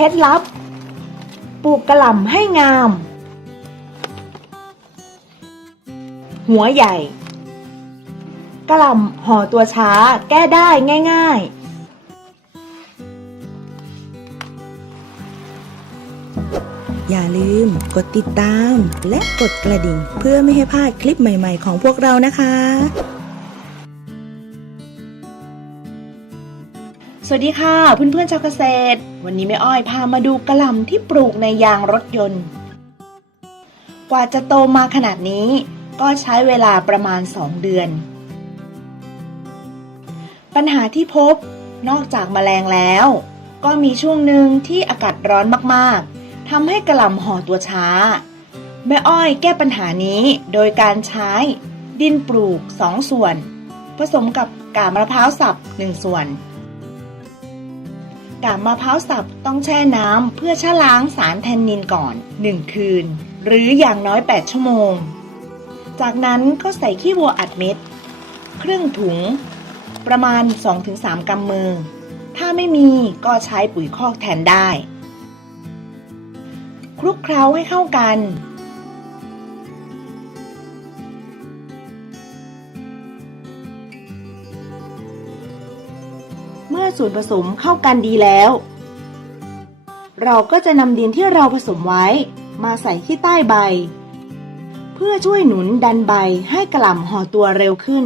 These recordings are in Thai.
ล็ดลับ ปลูกกระหล่ำให้งาม หัวใหญ่ กระหล่ำห่อตัวช้าแก้ได้ง่าย ๆอย่าลืมกดติดตามและกดกระดิ่ง เพื่อไม่ให้พลาดคลิปใหม่ ๆ ของพวกเรานะคะ สวัสดีค่ะเพื่อนๆชาวเกษตร วันนี้แม่อ้อยพามาดูกระหล่ำที่ปลูกในยางรถยนต์ กว่าจะโตมาขนาดนี้ ก็ใช้เวลาประมาณ 2 เดือน ปัญหาที่พบนอกจากแมลงแล้ว ก็มีช่วงหนึ่งที่อากาศร้อนมากๆทำให้กระหล่ำห่อตัวช้า แม่อ้อยแก้ปัญหานี้โดยการใช้ดินปลูก 2 ส่วน ผสมกับกาบมะพร้าวสับ 1 ส่วน กาบมะพร้าวสับต้องแช่น้ำเพื่อชะล้างสารแทนนินก่อน 1 คืน หรืออย่างน้อย 8 ชั่วโมง จากนั้นก็ใส่ขี้วัวอัดเม็ด ครึ่งถุง ประมาณ 2-3 กำมือ ถ้าไม่มีก็ใช้ปุ๋ยคอกแทนได้ คลุกเคล้าให้เข้ากัน เมื่อส่วนผสมเข้ากันดีแล้ว เราก็จะนำดินที่เราผสมไว้ มาใส่ที่ใต้ใบ เพื่อช่วยหนุนดันใบให้กระหล่ำห่อตัวเร็วขึ้น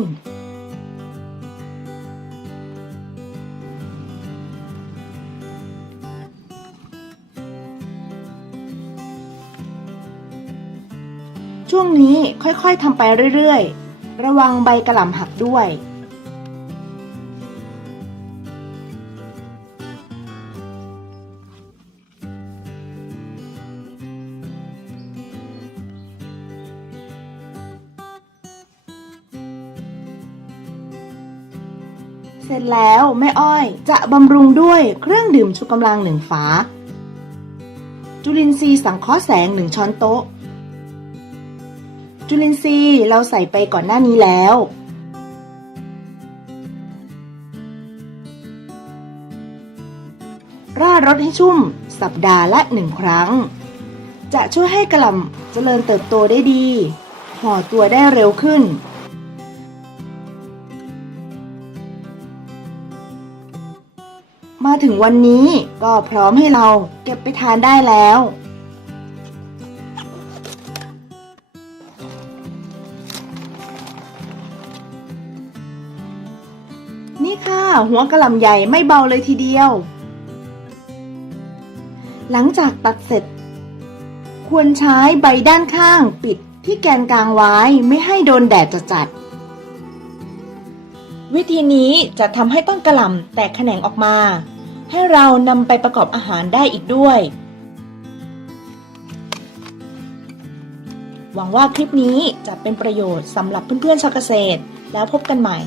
ช่วงนี้ค่อยๆทำไปเรื่อยๆ ระวังใบกระหล่ำหักด้วย เสร็จแล้วแม่อ้อยจะบำรุงด้วยเครื่องดื่มชูกำลังหนึ่งฝา จุลินทรีย์สังเคราะห์แสงหนึ่งช้อนโต๊ะ จุลินทรีย์เราใส่ไปก่อนหน้านี้แล้ว ร่ารดให้ชุ่มสัปดาห์ละหนึ่งครั้ง จะช่วยให้กระหล่ำเจริญเติบโตได้ดี ห่อตัวได้เร็วขึ้น มาถึงวันนี้ก็พร้อมให้เราเก็บไปทานได้แล้ว นี่ค่ะหัวกระหล่ำใหญ่ไม่เบาเลยทีเดียว หลังจากตัดเสร็จ ควรใช้ใบด้านข้างปิดที่แกนกลางไว้ไม่ให้โดนแดดจัดวิธีนี้จะทำให้ต้นกระหล่ำแตกแขนงออกมา ให้เรานำไปประกอบอาหารได้อีกด้วย หวังว่าคลิปนี้จะเป็นประโยชน์สำหรับเพื่อนๆชาวเกษตร แล้วพบกันใหม่